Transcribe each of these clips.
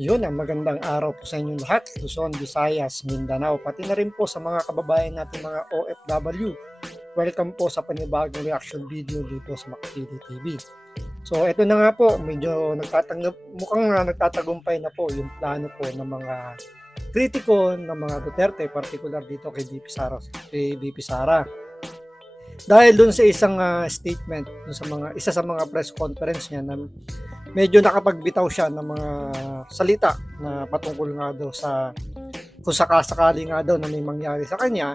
Yun, ang magandang araw po sa inyong lahat, Luzon, Visayas, Mindanao, pati na rin po sa mga kababayan natin mga OFW. Welcome po sa panibagong reaction video dito sa Makapili TV. So ito na nga po, medyo mukhang nagtatagumpay na po yung plano po ng mga kritiko ng mga Duterte, particular dito kay VP Sara. Dahil dun sa isang statement, dun sa isa sa mga press conference niya na medyo nakapagbitaw siya ng mga salita na patungkol nga daw sa kung sakasakali nga daw na may mangyari sa kanya,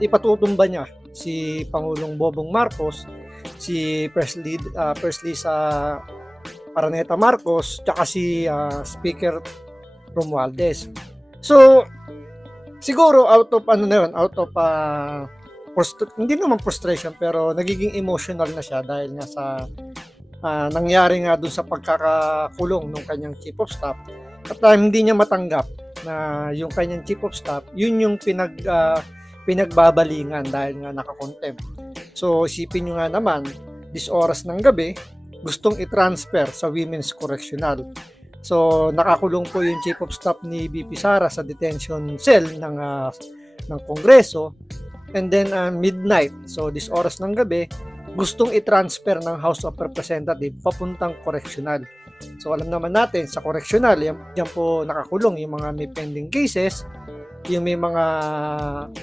ipatutumba niya si Pangulong Bobong Marcos, si First Lisa Araneta Marcos, tsaka si Speaker Romualdez. So, siguro out of hindi naman frustration pero nagiging emotional na siya dahil nga sa nangyari nga dun sa pagkakakulong ng kanyang chief of staff at hindi niya matanggap na yung kanyang chief of staff yun yung pinagbabalingan dahil nga nakakontempt. So isipin nyo nga naman, this oras ng gabi gustong i-transfer sa Women's Correctional. So nakakulong po yung chief of staff ni VP Sara sa detention cell ng Kongreso, and then midnight, so this oras ng gabi gustong i-transfer ng House of Representatives papuntang correctional. So alam naman natin sa correctional, yan po nakakulong yung mga may pending cases, yung may mga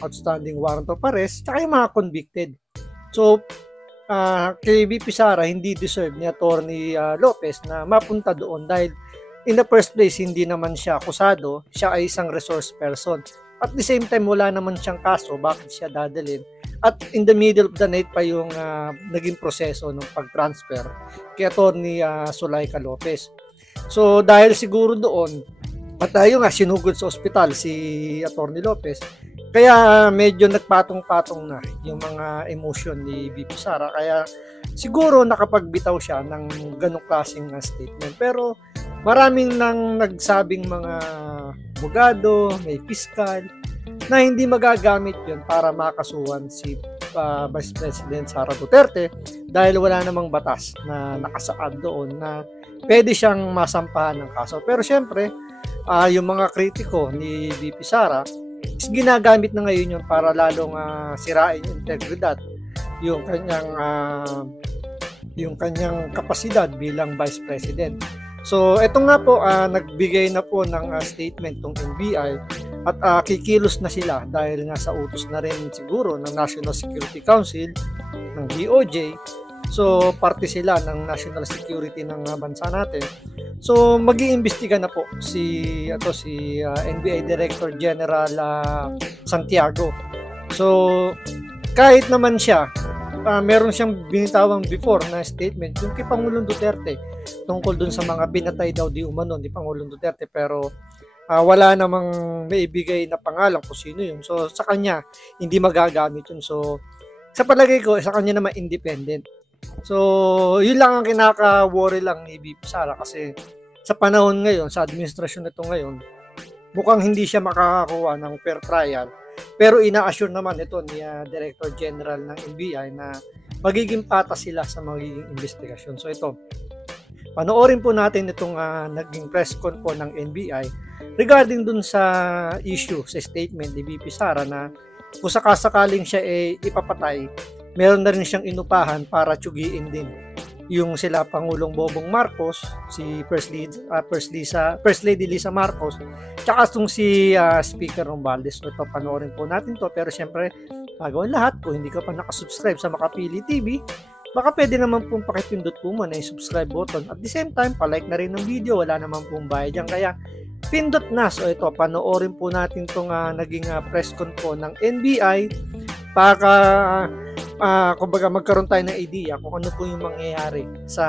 outstanding warrant of arrest, tsaka yung mga convicted. So kay VP Sara, hindi deserve ni Attorney Lopez na mapunta doon dahil in the first place, hindi naman siya akusado, siya ay isang resource person. At the same time, wala naman siyang kaso, bakit siya dadalhin? At in the middle of the night pa yung naging proseso ng pag-transfer kay Atty. Zulaika Lopez. So dahil siguro doon, at tayo nga sinugod sa ospital si Atty. Lopez, kaya medyo nagpatong-patong na yung mga emotion ni VP Sara. Kaya siguro nakapagbitaw siya ng ganong klaseng statement. Pero maraming nang nagsabing mga abogado, may piskal, na hindi magagamit yun para makasuhan si Vice President Sara Duterte dahil wala namang batas na nakasaad doon na pwede siyang masampahan ng kaso. Pero syempre, yung mga kritiko ni VP Sara is ginagamit na ngayon yun para lalong sirain yung integridad, yung kanyang kapasidad bilang Vice President. So, eto nga po, nagbigay na po ng statement tong NBI at kikilos na sila dahil nga sa utos na rin siguro ng National Security Council, ng DOJ. So, parte sila ng national security ng bansa natin. So, mag-iimbestiga na po si NBI Director General Santiago. So, kahit naman siya, meron siyang binitawang before na statement yung kay Pangulong Duterte tungkol dun sa mga pinatay daw di umano ni Pangulong Duterte, pero wala namang maibigay na pangalan kung sino yun. So sa kanya hindi magagamit yun. So sa palagay ko sa kanya naman independent. So yun lang ang kinaka-worry lang ni VP Sara kasi sa panahon ngayon, sa administrasyon nito ngayon, mukhang hindi siya makakakuha ng fair trial. Pero ina-assure naman ito ni Director General ng NBI na magiging patas sila sa magiging investigasyon. So ito, panoorin po natin itong naging press con po ng NBI regarding dun sa issue, sa statement ni VP Sara na kung sakasakaling siya ipapatay, meron na rin siyang inupahan para tsugiin din yung sila Pangulong Bobong Marcos, si First Lady Lisa Marcos, tsaka itong si Speaker Romualdez. So ito, panoorin po natin to. Pero syempre, bago ang lahat, kung hindi ka pa nakasubscribe sa Makapili TV, baka pwede naman pong pakipindot po mo na yung subscribe button. At the same time, palike na rin ng video, wala naman pong bayad yan. Kaya pindot na. So ito, panoorin po natin itong naging press con po ng NBI para kumbaga magkaroon tayo ng idea kung ano po yung mangyayari sa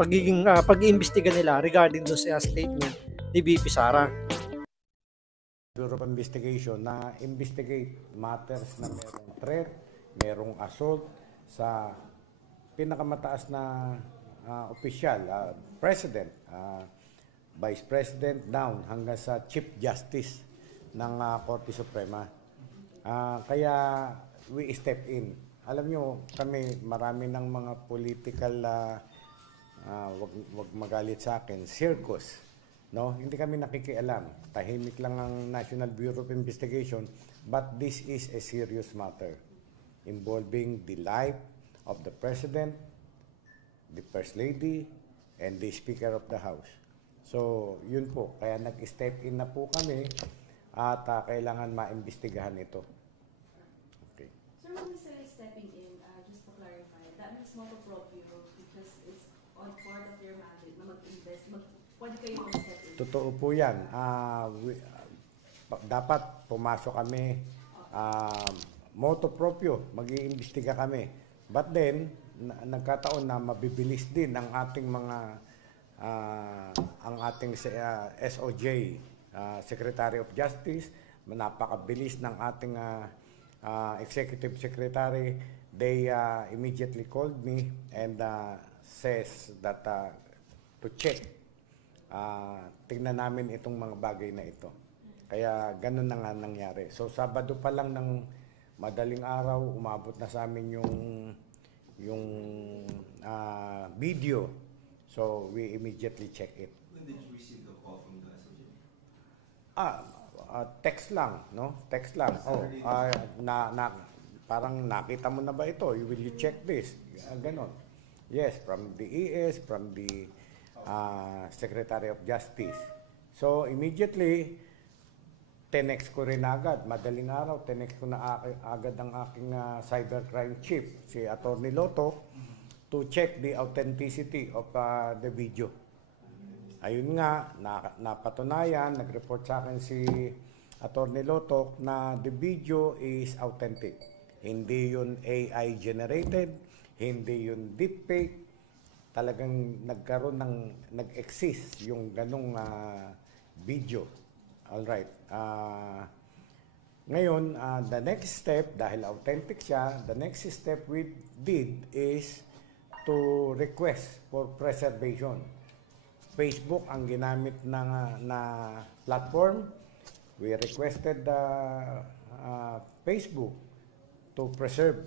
pag-iimbestiga nila regarding doon sa statement ni VP Sara. Bureau of Investigation na investigate matters na merong threat, merong assault sa pinakamataas na opisyal, President, Vice President, down hanggang sa Chief Justice ng Korte Suprema. Kaya we step in. Alam nyo, kami marami ng mga political wag magalit sa akin, circus. No, hindi kami nakikialam. Tahimik lang ang National Bureau of Investigation, but this is a serious matter involving the life of the President, the First Lady, and the Speaker of the House. So, yun po. Kaya nag-step in na po kami at kailangan maimbestigahan ito. Okay. Sir, when you say stepping in, just to clarify, that means motu proprio because it's on part of your mandate na mag-invest, pwede kayo mag-step in? Totoo po yan. Dapat pumasok kami, motu proprio, mag-iimbestiga kami. But then, nagkataon na mabibilis din ang ating mga ang ating SOJ, Secretary of Justice, napakabilis ng ating Executive Secretary. They immediately called me and says that to check. Tingnan namin itong mga bagay na ito. Kaya ganun na nga nangyari. So Sabado pa lang ng madaling araw, umabot na sa amin yung video. So we immediately check it. When did you receive the call from the SOJ? Text lang, no? Text lang. Parang nakita mo na ba ito? Will you check this? Ganon. Yes, from the ES, from the Secretary of Justice. So immediately, tenext ko rin agad. Madaling araw, tenext ko na agad ang aking cybercrime chief, si Atty. Loto, to check the authenticity of the video. Ayun nga, napatunayan, nag-report sa akin si Atty. Loto na the video is authentic. Hindi yun AI generated, hindi yun deepfake. Talagang nag-exist yung ganong video. Alright. Ngayon, the next step, dahil authentic siya, the next step we did is to request for preservation. Facebook ang ginamit na platform. We requested Facebook to preserve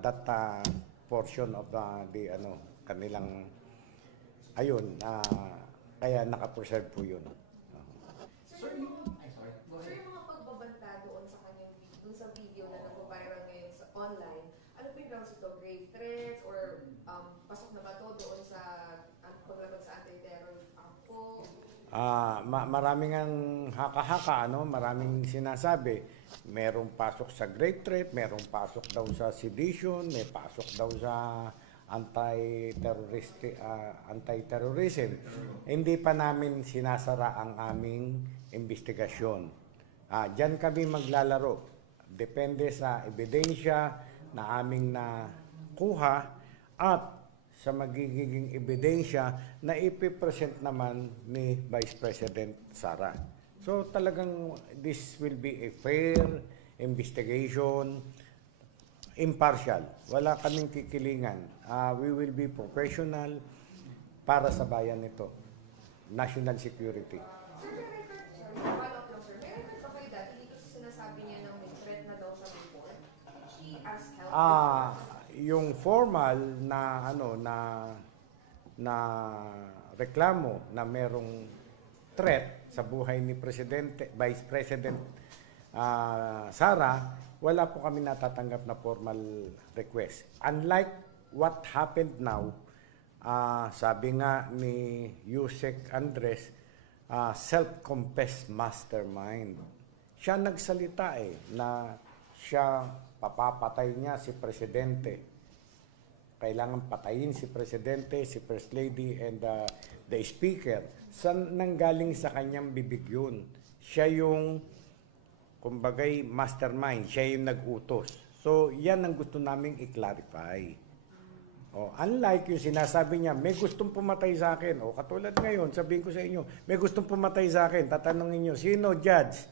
that portion of the kanilang ayun, kaya naka-preserve po yun. Sir, yung mga pagbabanta doon sa kanyang doon sa video na nag-viral ngayon sa online, ano po yung grounds ito? Grave threats or pasok na ba ito doon sa paglaban sa anti-terror po? Maraming ang haka-haka, maraming sinasabi. Merong pasok sa grave threat, merong pasok daw sa sedition, may pasok daw sa anti-terrorism. Hindi pa namin sinasara ang aming investigasyon. Diyan kami maglalaro. Depende sa ebidensya na aming nakuha at sa magiging ebidensya na ipipresent naman ni Vice President Sara. So talagang this will be a fair investigation, impartial. Wala kaming kikilingan. We will be professional para sa bayan nito. National security. Sir, may record, follow-up lang sir, may record ba kayo dati dito sa sinasabi niya na may threat na daw siya before? She asked help. Yung formal na na reklamo na merong threat sa buhay ni Vice President Sara, wala po kami natatanggap na formal request. Unlike what happened now, sabi nga ni Yusek Andres, self-confessed mastermind. Siya nagsalita na siya papapatay niya si Presidente. Kailangan patayin si Presidente, si First Lady, and the Speaker. Saan nanggaling sa kanyang bibig yun? Siya yung, kumbagay, mastermind. Siya yung nag-utos. So, yan ang gusto naming i-clarify. Unlike yung sinasabi niya, may gustong pumatay sa akin. Katulad ngayon, sabihin ko sa inyo, may gustong pumatay sa akin. Tatanungin niyo, sino, Judge?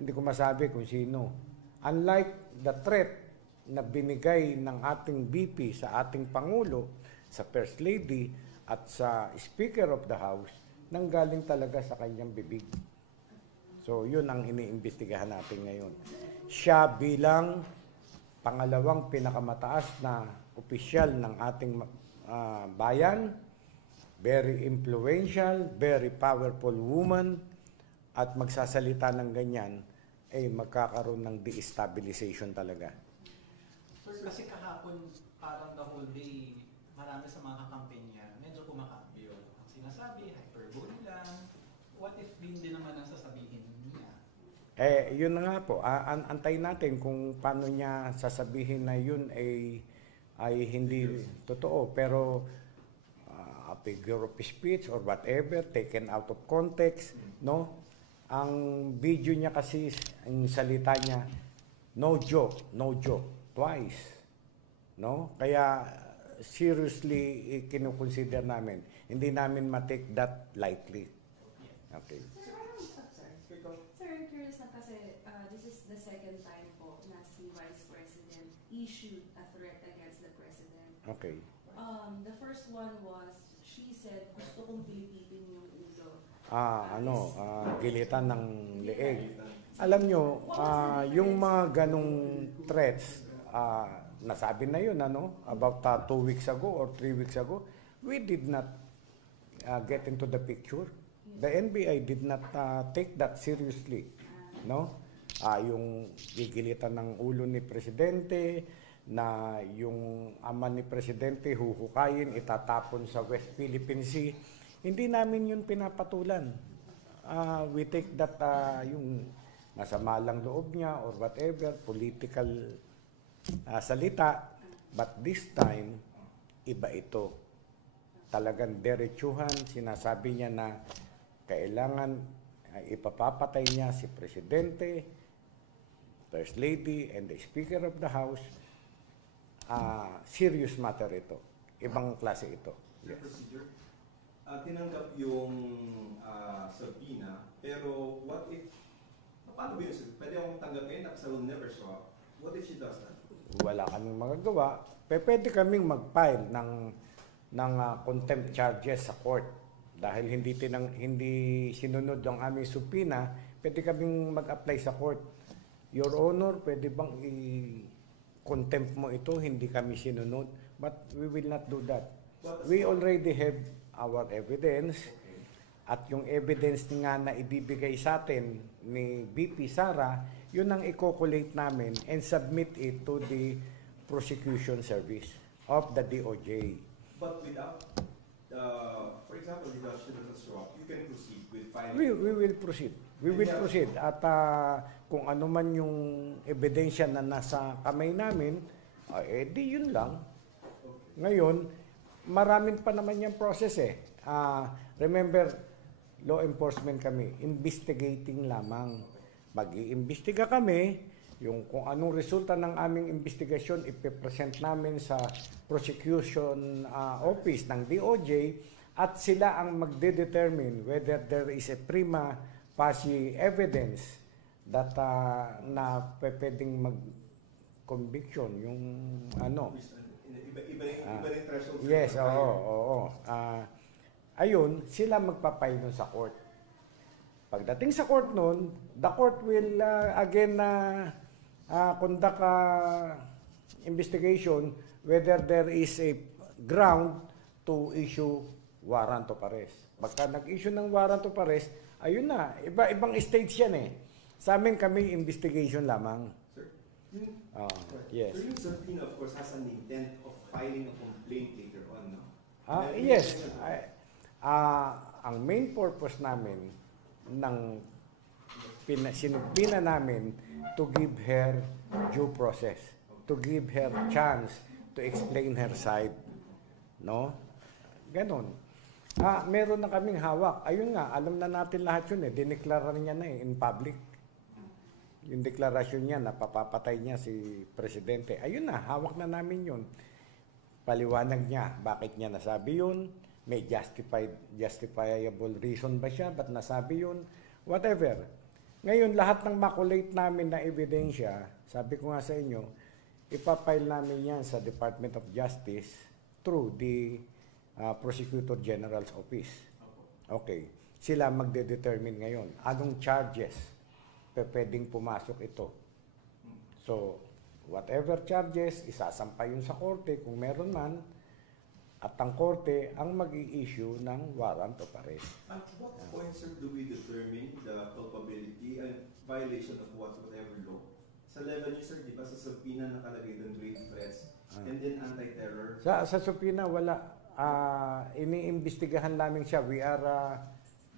Hindi ko masabi kung sino. Unlike the threat na binigay ng ating VP sa ating Pangulo, sa First Lady, at sa Speaker of the House, nanggaling talaga sa kanyang bibig. So, yun ang iniimbestigahan natin ngayon. Siya bilang pangalawang pinakamataas na opisyal ng ating bayan, very influential, very powerful woman, at magsasalita ng ganyan, magkakaroon ng destabilization talaga. Sir, kasi kahapon parang the whole day, marami sa mga kakampanya, medyo kumakambyo. Ang sinasabi, hyperbole lang. What if hindi naman ang sasabihin niya? Yun na nga po. Antayin natin kung paano niya sasabihin na yun ay hindi totoo. Pero a figure of speech or whatever, taken out of context, no? Ang video niya kasi, ang salita niya, no joke, twice. No? Kaya seriously kinukonsider namin. Hindi namin ma-take that lightly. Okay. Sir, I'm curious na kasi this is the second time po na si Vice President issued a threat against the President. Okay. The first one was, she said, gusto kong pilipipin yung ulo. Gilitan ng leeg. Alam nyo, yung mga ganong threats, nasabi na yun, about 2 weeks ago or 3 weeks ago, we did not get into the picture. The NBI did not take that seriously, no? Yung gigilitan ng ulo ni Presidente, na yung ama ni Presidente huhukayin, itatapon sa West Philippine Sea, hindi namin yun pinapatulan. We take that yung masama lang loob niya or whatever, political salita, but this time, iba ito. Talagang derechuhan, sinasabi niya na kailangan ipapapatay niya si Presidente, First Lady, and the Speaker of the House. Serious matter ito. Ibang klase ito. Yes. Yes. Procedure. Tinanggap yung subpoena, pero what if, paano ba yun? Pwede akong tanggapin, tapos I will never show up. What if she does that? Wala kaming magagawa. Pwede kaming mag-file ng contempt charges sa court. Dahil hindi sinunod ang aming subpoena, pwede kaming mag-apply sa court. Your Honor, pwede bang i-contempt mo ito? Hindi kami sinunod. But we will not do that. We already have our evidence. At yung evidence nga na ibibigay sa atin ni BP Sara, yun ang i-collate namin and submit it to the prosecution service of the DOJ. But without, for example, without she doesn't show up, you can proceed with filing. We will proceed. We will proceed. At kung ano man yung ebidensya na nasa kamay namin, di yun lang. Ngayon, maraming pa naman yung process eh. Remember, law enforcement kami, investigating lamang. Mag-iimbestiga kami, yung kung anong resulta ng aming investigasyon, ipipresent namin sa prosecution office ng DOJ at sila ang magde-determine whether there is a prima facie evidence that na pwedeng mag-conviction yung ano. Iba rin threshold. Yes, oo. Ayun, sila magpapile nun sa court. Pagdating sa court nun, the court will again conduct investigation whether there is a ground to issue warrant of arrest. Pagka nag-issue ng warrant of arrest, ayun na, ibang stage yan eh. Sa amin kami, investigation lamang. Sir, Yes. So yung subpoena, of course, has an intent of filing a complaint later on, no? Yes. Ang main purpose namin ng sinubpina namin to give her due process, to give her chance to explain her side. No? Ganon. Meron na kaming hawak. Ayun nga, alam na natin lahat yun eh. Dineklara niya na in public. Yung deklarasyon niya na papapatay niya si Presidente. Ayun na, hawak na namin yun. Paliwanag niya, bakit niya nasabi yun? May justifiable reason ba siya? Ba't nasabi yun? Whatever. Ngayon, lahat ng makulate namin na ebidensya, sabi ko nga sa inyo, ipapile namin yan sa Department of Justice through the Prosecutor General's Office. Okay. Sila magde-determine ngayon. Anong charges pwedeng pumasok ito? So, whatever charges, isasampa yun sa korte kung meron man. At ang korte ang mag-i-issue ng warrant of arrest. At what point, sir, do we determine the culpability and violation of whatever law? Sa level niyo, sir, di ba sa subpoena nakalagay doon grave threats and then anti-terror? Sa subpoena, wala. Iniimbestigahan namin siya. We are...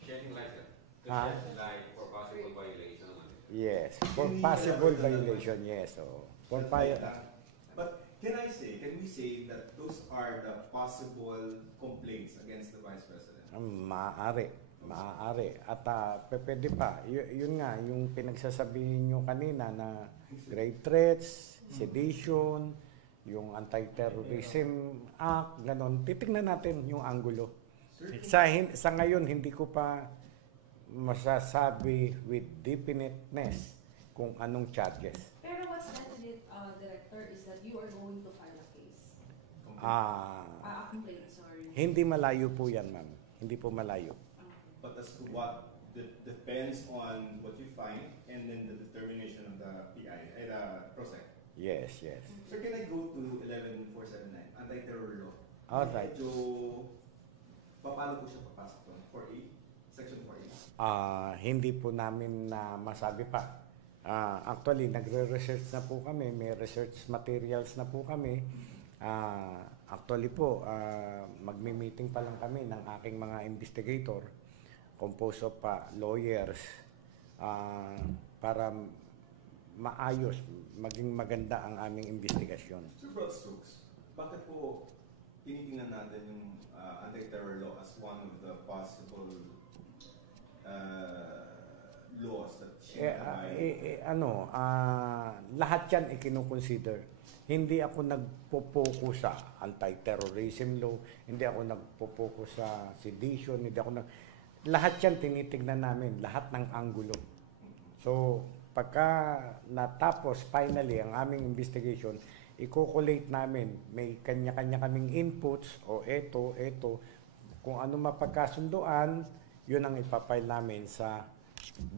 Shedding light, sir. To Ah. shed light for possible violation. yes, for possible violation, yes. So, for But can we say that those are the possible complaints against the Vice President? Maaari. At pwede pa. Yun nga, yung pinagsasabihin nyo kanina na grave threats, sedition, yung Anti-Terrorism Act, ganon. Titignan natin yung angulo. Sa ngayon, hindi ko pa masasabi with definiteness kung anong charges. Pero what's definite, Director, is that you are going to file a case. Ah, A complaint, sorry. hindi malayo po yan, ma'am. Hindi po malayo. But as to what, depends on what you find and then the determination of the PI, the PROSEC. Yes. Sir, can I go to 11479, anti-terror law? Alright. Medyo, paano po siya papasok doon? 4A? Section 4A? Hindi po namin na masabi pa. Actually, nagre-research na po kami. May research materials na po kami. Actually po, magmi-meeting pa lang kami ng aking mga investigator, composed of lawyers, para maayos, maging maganda ang aming investigasyon. Sir, broad strokes, bakit po tinitingnan natin yung anti-terror law as one of the possible laws that should lahat yan ikinukonsider. Hindi ako nagpo-focus sa anti-terrorism law, hindi ako nagpo-focus sa sedition, lahat yan tinitignan namin, lahat ng angulo. So, pagka natapos finally ang aming investigation, i-collate namin, may kanya-kanya kaming inputs, o eto, kung ano mapagkasunduan, yun ang ipapile namin sa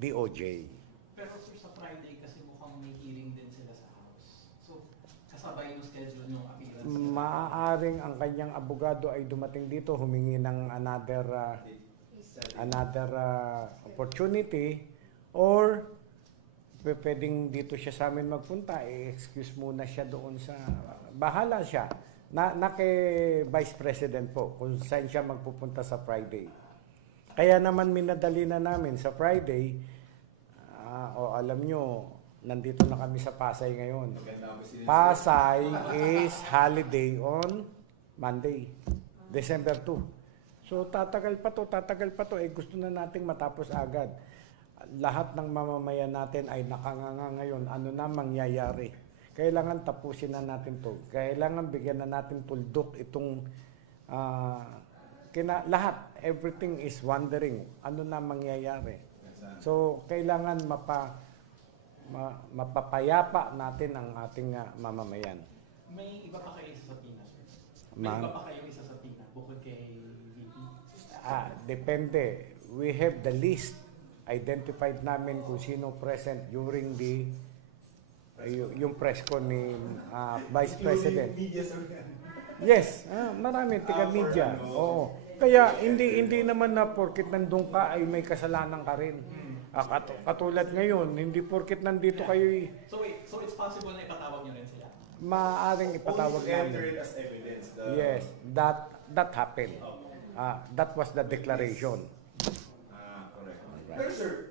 DOJ. Pero sir, sa Friday kasi mukhang may hearing din sila sa House. So, kasabay yung schedule yung appearance. Maaaring ang kanyang abogado ay dumating dito, humingi ng another opportunity, or pwedeng dito siya sa amin magpunta, excuse muna siya doon sa, bahala siya, na kay Vice President po, kung saan siya magpupunta sa Friday. Kaya naman minadali na namin sa Friday, alam nyo, nandito na kami sa Pasay ngayon. Pasay is holiday on Monday, December 2. So tatagal pa to, gusto na nating matapos agad. Lahat ng mamamayan natin ay nakanganga ngayon, ano na mangyayari. Kailangan tapusin na natin to. Kailangan bigyan na natin tuldok itong lahat. Everything is wondering, ano na mangyayari. So, kailangan mapapayapa natin ang ating mamamayan. May iba pa kayo isa sa Pina, sir? May iba pa kayo isa sa Pina, bukod kay VP? Depende. We have the list identified namin kung sino present during yung press con ni Vice President. Yes, marami taga-media. Oo. Kaya hindi naman na porkit nandun ka ay may kasalanan ka rin. Katulad ngayon, hindi porkit nandito kayo. So wait, so it's possible na ipatawag niyo rin sila? Maaring ipatawag namin. enter it as evidence. Yes, that happened. That was the declaration. Correct. Pero sir,